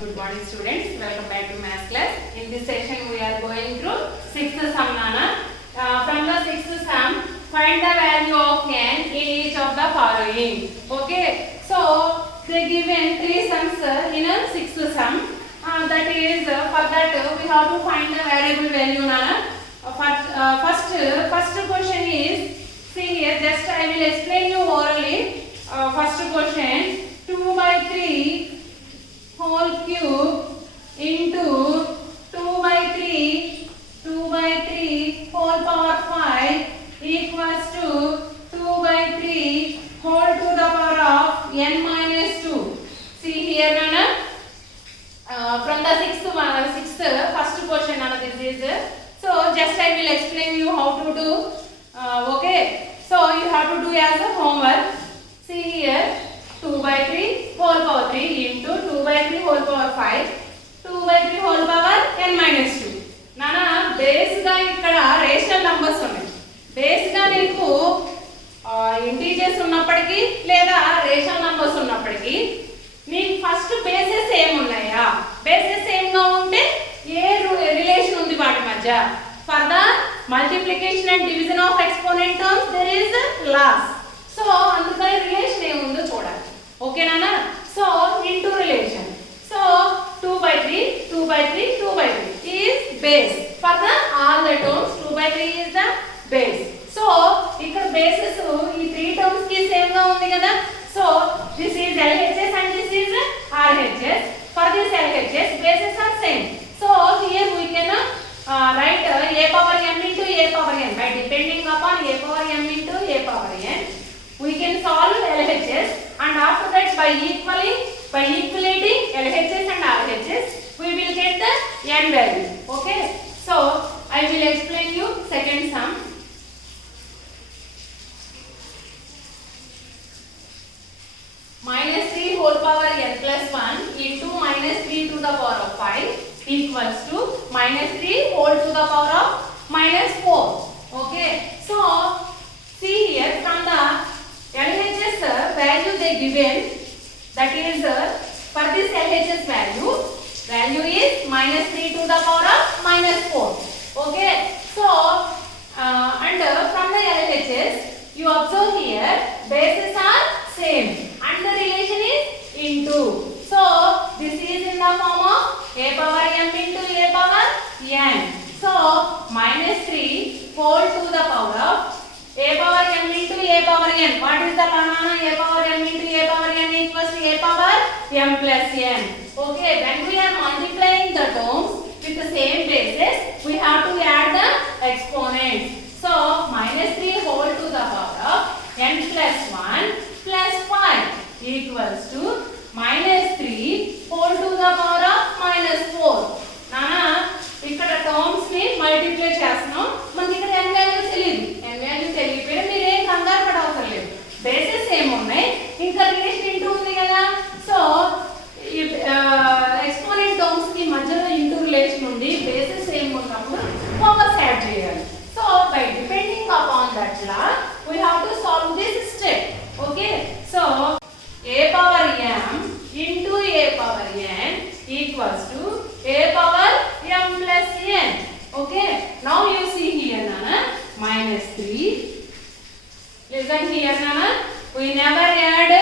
Good morning students, welcome back to math class. In this session we are going through 6th sum Nana. From the 6th sum, find the value of n in each of the following. Okay, so they given 3 sums in a 6th sum. That is, for that we have to find the variable value Nana. First question is, see here, just I will explain you orally. First question, 2 by 3 whole cube into 2 by 3 whole power 5 equals to 2 by 3 whole to the power of n minus 2. See here Nana, from the sixth first question Nana, this is, so just I will explain you how to do. Okay, so you have to do as a homework. See here, 2 by 3 whole power 3 into 2 by 3 whole power 5, 2 by 3 whole power n minus 2. Nana, base ga ikkada rational numbers unnai. Base ga neeku integers unnappadi leda rational numbers unnappadi neeku first bases em unnaya. Bases em ga unte A relation undi vaati madhya. For the multiplication and division of exponent terms there is a loss. So అందుకని రిలేషన్ ఏముందో చూడాలి. ఓకే నాన్న, so into relation. So 2 by 3 2 by 3 2 by 3 is base for the all the terms. 2 by 3 is the base. So ఇక్కడ బేసెస్ ఈ 3 టర్మ్స్ కి సేమ్ గా ఉంది కదా. So this is LHS and this is RHS. For this LHS bases are same. So here we can write a power m into a power n by depending upon a power m into a power n. We can solve LHS, and after that by equalating LHS and RHS we will get the n value. Okay, so I will explain you second sum. Minus 3 whole power n plus 1 into minus 3 to the power of 5 equals to minus 3 whole to the power of minus 4. Okay, so see here, from the LHS value they given, that is for this LHS value is minus 3 to the power of minus 4. Okay, so and from the LHS you observe here bases are same and the relation is into. So this is in the form of a power m into a power n. So minus 3 whole to the power of a power m into a power n. What is the banana? A power m into a power n equals to a power m plus n. Okay, when we are multiplying the terms with the same basis, we have to add the exponents. So minus 3 whole to the power of n plus 1 plus 5 equals to minus 3 whole to the power of minus 4. Nana, ఇక్కడ టర్మ్స్ ని మల్టిప్లై చేస్తున్నాం. మనకి ఇక్కడ n value తెలియదు. n value తెలియకపోయినా మీరు ఏం కంగారు పడవసరం లేదు. బేసెస్ ఏమున్నాయి, ఇంకా రిలేషన్ ఇంటూ ఉంది కదా. సో ఎక్స్పోనెంట్ టర్మ్స్ కి మధ్యలో ఇంటూ రిలేషన్ ఉంది. బేసెస్ ఏమున్నప్పుడు పవర్స్ యాడ్ చేయాలి. So by depending upon that law we have to solve this step. Okay, so a power m into a power n equals to a power m plus n. Okay, now you see here Nana, minus 3. Listen here Nana, we never add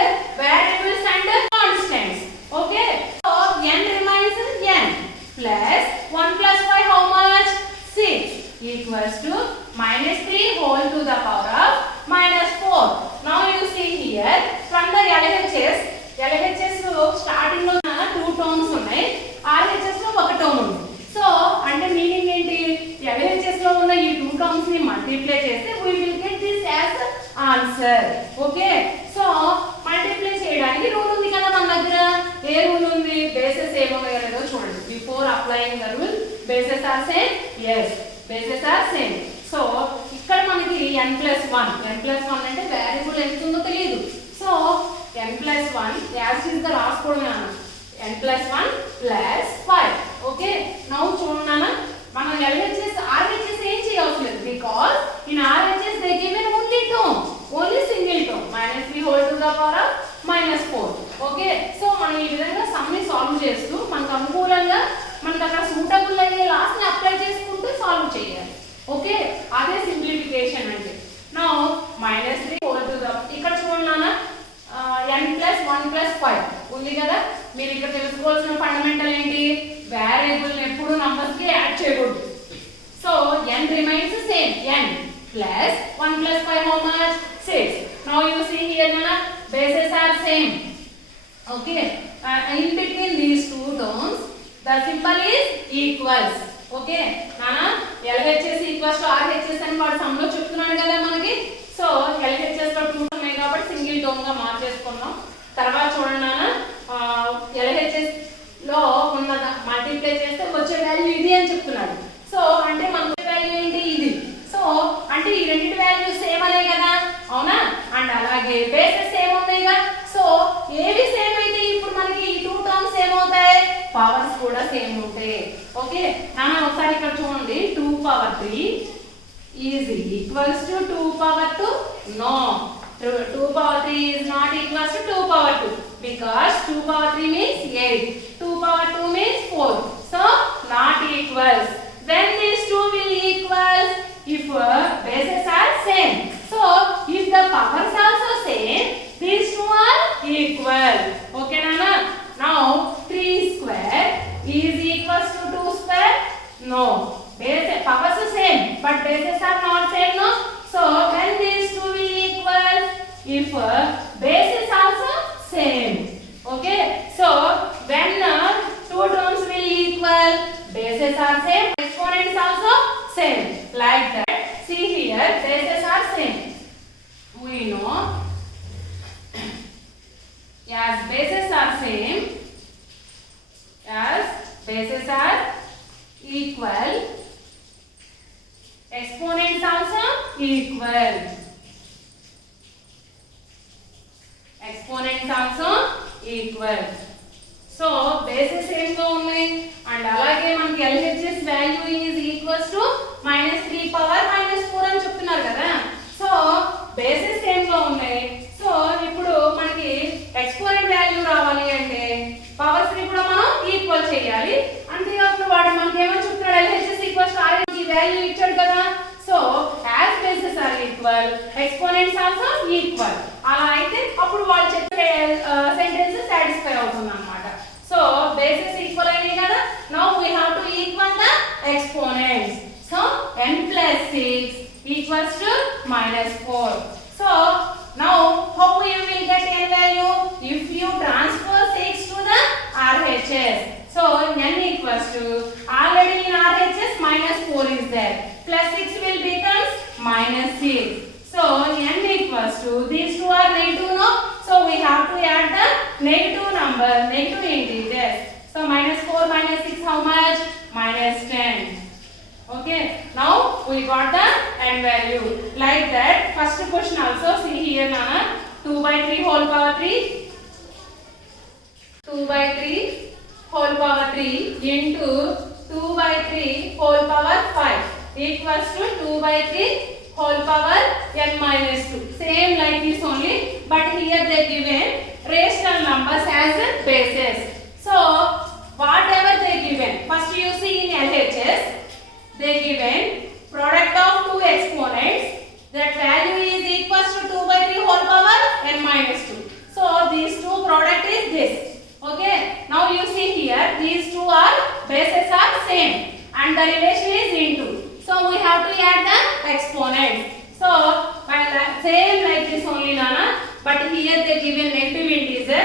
variables and constants. Okay, so n remains n plus 1 plus 5 how much? 6 equals to minus 3 whole to the power of minus 4. Now you see here, from the LHS లో స్టార్టింగ్ లో 2 టర్మ్స్ ఉన్నాయి, RHS లో ఒక టర్మ్ ఉంది. సో అంటే మీనింగ్ ఏంటి, LHS లో ఉన్న ఈ 2 టర్మ్స్ ని మల్టిప్లై చేస్తే we will get this as answer. Okay, so multiply చేయడానికి రూల్ ఉంది కదా మన దగ్గర. ఏ రూల్ ఉంది? బేసెస్ ఏమో చూడండి. Before applying the rule, bases are same. yes, bases are same. So ఇక్కడ మనకి n plus 1 అంటే వేరియబుల్ ఎంత ఉందో తెలియదు. So n plus 1 as is the రాసుకోవడమే n plus 1 plus 5. Okay, now చూడండి మనం LHS RHS ఏం చేయవసరం లేదు. Because in RHS they given only term, only single term, minus 3 whole to the power of minus 4. Okay, so మనం ఈ విధంగా సమ్ ని సాల్వ్ చేస్తూ మనకు ఇక్కడ తెలుసుకోవాల్సిన ఫండమెంటల్ ఏంటి, వేరియబుల్ ఎప్పుడు నంబర్స్ కి యాడ్ చేయకూడదు. So n remains same, n plus 1 plus 5 how much, 6. Now you see here nana bases are same. Okay, in between these two terms the symbol is equals. Okay నానా LHS ఈక్వల్స్ టు RHS అని వాడు సమ్ లో చెప్తున్నాడు కదా మనకి. So LHS లో 2 ఉన్నాయి కాబట్టి సింగిల్ టర్మ్ గా మార్చేసుకున్నాం. తర్వాత చూడండి నానా LHS లో ఉన్న మల్టిప్లై చేస్తే వచ్చే వాల్యూ ఇది అని చెప్తున్నాడు. సో అంటే మనకి వాల్యూ ఏంటి ఇది. సో అంటే ఈ రెండింటి వాల్యూ సేమ్ అనే కదా, అవునా. అండ్ అలాగే బేసెస్ సేమ్ ఉన్నాయిగా. సో ఏవి సేమ్ అయితే ఇప్పుడు మనకి ఈ 2 టర్మ్స్ సేమ్ అవుతాయి, పవర్స్ కూడా సేమ్ ఉంటాయి. ఓకే నాన్న ఒకసారి ఇక్కడ చూడండి 2 పవర్ 3 is equals to 2 power 2. No, 2 power 3 is not equals to 2 power 2 because 2 power 3 means 8, 2 power 2 means 4. So not equals. When these two will equal if bases are same. So if the powers also same, these two are equal. Okay nana. Now 3 square is equals to 2 square. No, base powers are same but bases are not same. No, so when these two will equal if base is also same. Okay, so when two terms will equal, bases are same, exponents also same, like that. See here bases are same. We know as bases are same, as bases are equal, exponents also equal, exponents also equal. So bases same గా ఉన్నాయి. అండ్ అలాగే మనకి LHS value is equals to -3 పవర్ -4 అని చెప్తున్నారు కదా. So bases same గా ఉన్నాయి. సో ఇప్పుడు మనకి ఎక్స్పోనెంట్ వాల్యూ రావాలి అంటే పవర్స్ ని కూడా మనం ఈక్వల్ చేయాలి. అంతేకాకుండా వాడు మనకి ఏమని చెప్తున్నాడు, LHS ఈక్వల్స్ టు R ఈ వాల్యూ ఇచ్చాడు కదా. So as bases are equal, exponents also equal. అలా అయితే అప్పుడు వాళ్ళు చెప్పే సెంటెన్స్ సాటిస్ఫై అవుతుంది అన్నమాట. సో బేసెస్ ఈక్వల్ అయినాయి కదా. Now we have to equal the exponents. So n plus 6 equals to -4. So now how you will get n value if you transfer 6 to the RHS. So n equals to, already in RHS -4 is there, plus 6 will become -6. So n equals to, these two are negative no, so we have to add the negative number, negative integers. So -4 -6 how much, -10. Okay, now we got the n value. Like that first question also. See here nana 2 by 3 whole power 3, 2 by 3 whole power 3 into 2 by 3 whole power 5 equals to 2 by 3 whole power n minus 2. Same like this only, but here they given rational numbers as bases. So whatever they given, first you see in LHS they given product of two exponents, that value is equals to 2 by 3 whole power n minus 2. So these two product is this. Okay, now you see here these two are bases are same and the relation is into. So we have to add the exponent. So same like this only nana, but here they given negative integer,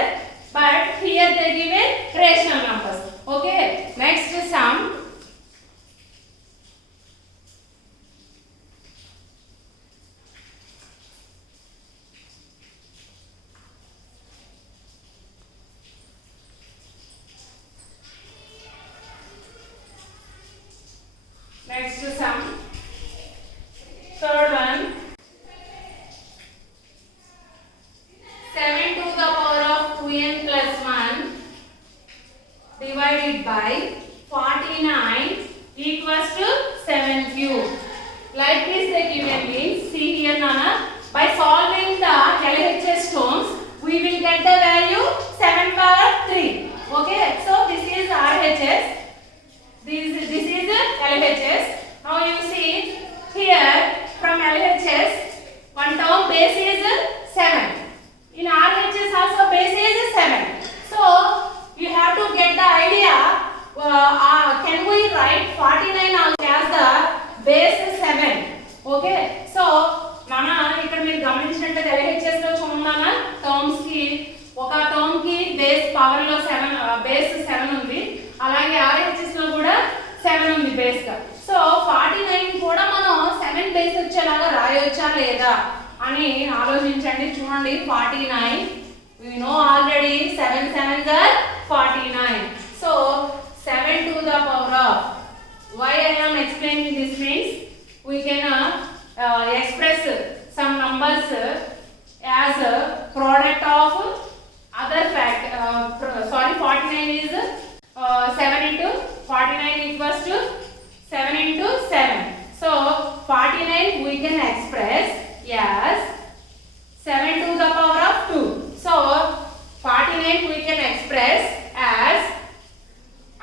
but here they given rational numbers. Okay, next sum. Next sum, third one, 7 to the power of 2n plus 1 divided by 49 equals to 7 cube. Like this they given means, see here nana, by solving the LHS terms we will get the value 7 power 3. Okay, so this is RHS. This is LHS. Now you see here from LHS one term base is 7. In RHS also base is 7. So you have can we write 49 also as the base 7? Okay, so నానా ఇక్కడ మీరు గమనించినట్లయితే LHS లో చూడన్నానా టర్మ్స్ కి ఒక టర్మ్ కి base power లో 7 బేస్ 7 ఉంది, అలాగే RHS లో కూడా 7 ఉంది బేస్ గా. సో 49 కూడా మనం 7 బేస్ వచ్చేలాగా రాయొచ్చా లేదా అని ఆలోచించండి. చూడండి 49 we know already 7 7s are 49. So 7 to the power of, why I am explaining this means we can express some numbers as a product of other fact. 49 is 7 into 49 equals to 7 into 7. So 49 we can express as 7 to the power of 2. So 49 we can express as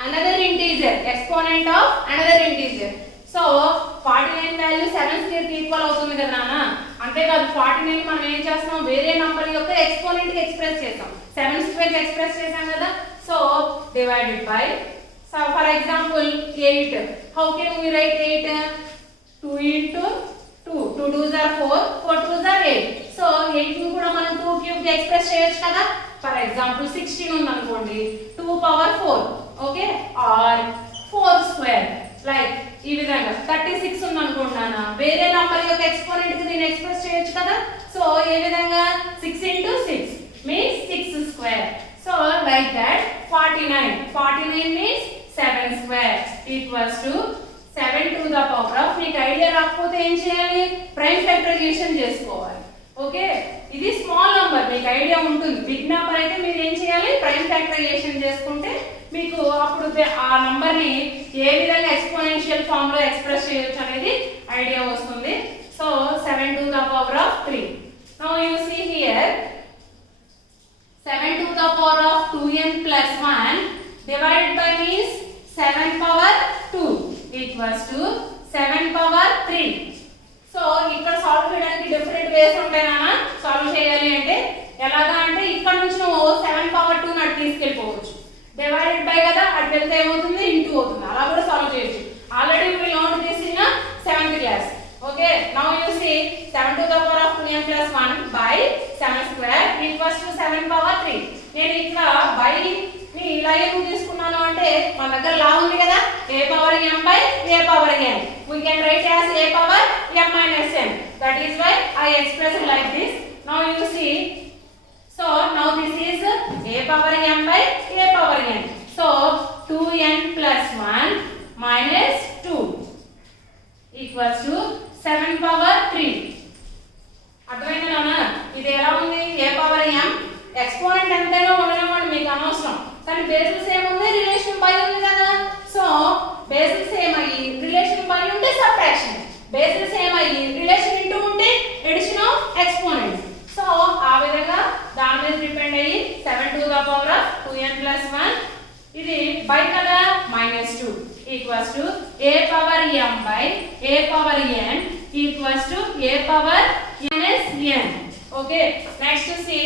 another integer, exponent of another integer. So 49 value 7 square కి ఈక్వల్ అవుతుంది కదా నాన్న. అంతే కాదు 49 మనం ఏం చేస్తాం, వేరే నంబర్ యొక్క ఎక్స్పోనెంట్ కి ఎక్స్ప్రెస్ చేస్తాం. 7 స్క్వేర్ కి ఎక్స్ప్రెస్ చేసాం కదా. So divided by, so for example 8. How can we write 8? 2 into 2. 2 2s are 4, 4 2s are 8. So 8 ని కూడా మనం 2 క్యూబ్ కి ఎక్స్ప్రెస్ చేయొచ్చు కదా. ఫర్ ఎగ్జాంపుల్ 16 ఉంది అనుకోండి, 2 power 4, okay, or 4 square. Like ఈ విధంగా 36 ఉంది అనుకుంటున్నానా, వేరే నంబర్ యొక్క ఎక్స్పోనెంట్ కి నేను ఎక్స్ప్రెస్ చేయొచ్చు కదా. సో ఏ విధంగా 6 into 6 means 6 square. So like that 49 means 7 square equals to 7 to the power of, మీకు ఐడియా రాకపోతే ఏం చేయాలి, ప్రైమ్ ఫ్యాక్టరైజేషన్ చేసుకోవాలి. ఓకే, ఇది స్మాల్ నంబర్ మీకు ఐడియా ఉంటుంది. బిగ్ నంబర్ అయితే మీరు ఏం చేయాలి, ప్రైమ్ ఫ్యాక్టరైజేషన్ చేసుకుంటే మీకు అప్పుడు ఆ నంబర్ ని ఏ విధంగా ఎక్స్పోనెన్షియల్ ఫామ్ లో ఎక్స్ప్రెస్ చేయొచ్చు అనేది ఐడియా వస్తుంది. సో 7 to the power of 3. Now you see here 7 to the power of 2n plus 1 divided by means 7 power 2 equals to 7 power 3. సో ఇక్కడ సాల్వ్ చేయడానికి డిఫరెంట్ వేస్ ఉంటాయి నాన్న. సాల్వ్ చేయాలి అంటే ఎలాగా అంటే ఇక్కడ నుంచి నువ్వు 7 పవర్ 2 అటు తీసుకెళ్ళిపోవచ్చు. డివైడెడ్ బై కదా, అటు వెళ్తే ఏమవుతుంది, ఇంటూ అవుతుంది. అలా కూడా సాల్వ్ చేయొచ్చు. Already we learned this in 7th class. Okay, now you see 7 to the power of 2n plus 1 by 7 square equals to 7 power 3. నేను ఇక్కడ బై ని ఇలా ఎందుకు తీసుకున్నాను అంటే మన దగ్గర లా ఉంది కదా, a power m by a power n. We can write as a power m minus n. That is why I express it like this. Now you see, so now this is a power m by a power n. So 2n plus 1 minus 2 equals to 7 power 3. అర్థమైందా నాన్న? ఇది ఎలా ఉంది, a power m, exponent ఎంతైనా ఉండనివ్వండి మీకు అనవసరం, కానీ బేసిస్ ఏముంది, రిలేషన్ బై ఉంది కదా. సో బేసిస్ ఏమయ్యి రిలేషన్ బై ఉంటే సబ్ట్రాక్షన్, బేసిస్ ఏమయ్యి రిలేషన్ ఇంటూ ఉంటే ఎడిషన్ ఆఫ్ ఎక్స్పోనెంట్. సో ఆ విధంగా దాని మీద డిపెండ్ అయ్యి 7 to the power of 2n plus 1, ఇది బై కదా, minus 2 equals to a power m by a power n equals to a power minus n. Okay, next to see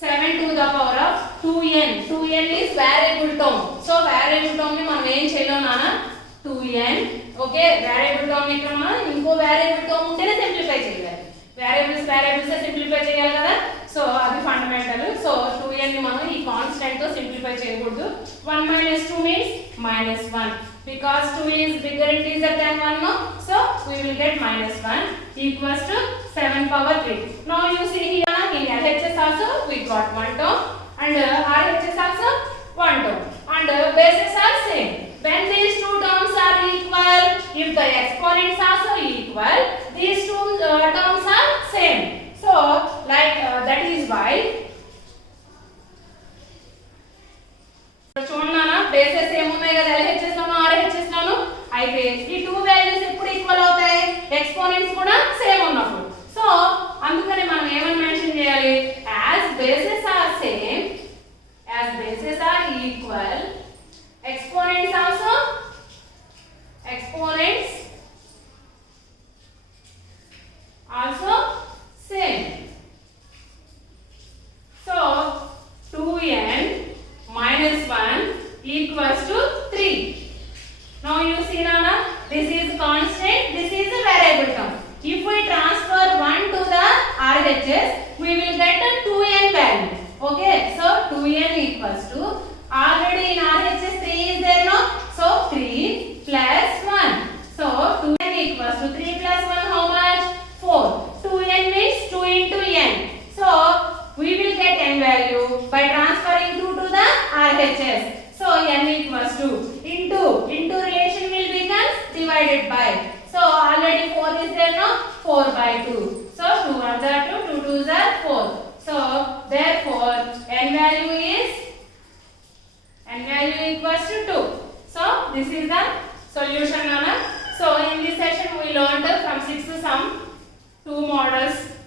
7 to the power of 2n. 2n is variable term. So variable term ని మనం ఏం చేయలేం నాన్న, 2n. Okay, variable term ఇక్కడ మనం ఇంకో variable term ఉంటేనే సింప్లిఫై చేయాలి. వేరియబుల్స్ సింప్లిఫై చేయాలి కదా. సో అది ఫండమెంటల్. సో 2n ని మనం ఈ కాన్స్టెంట్ తో సింప్లిఫై చేయకూడదు. 1 minus 2 means minus 1. Because 2 is bigger integer than 1, no? So we will get minus 1 equals to 7 power 3. Now you see here in LHS also we got one term and RHS also one term and bases are same. When these two terms are equal, if the exponents also equal, these two terms are same. So like that is why చూడన్నానా bases ఏమున్నాయి కదా, LHS లోను RHS లోను. అయితే ఈ two values ఎప్పుడు equal అవుతాయి, exponents కూడా సేమ్ ఉన్నప్పుడు. సో అందుకని మనం ఏమని మెన్షన్ చేయాలి, as bases are same, as bases are equal, exponents also same. So 2n minus 1 equals to 3. Now you see Nana, this is constant, this is a variable term. If we transfer 1 to the RHS, we will get a 2n value. Okay, so 2n equals to, already in RHS 3 is there no? So 3 plus 1. So 2n equals to 3 plus 1 how much? 4. 2n means 2 into n. So we will get n value by transferring 2 to the RHS. So n equals to into relation will become divided by. So already 4 is there no? 4 by 2. So 2 1s are 2, 2 2s are 4. So therefore n value equals to 2. So this is the solution, Nana. So in this session we learned from 6th sum 2 models.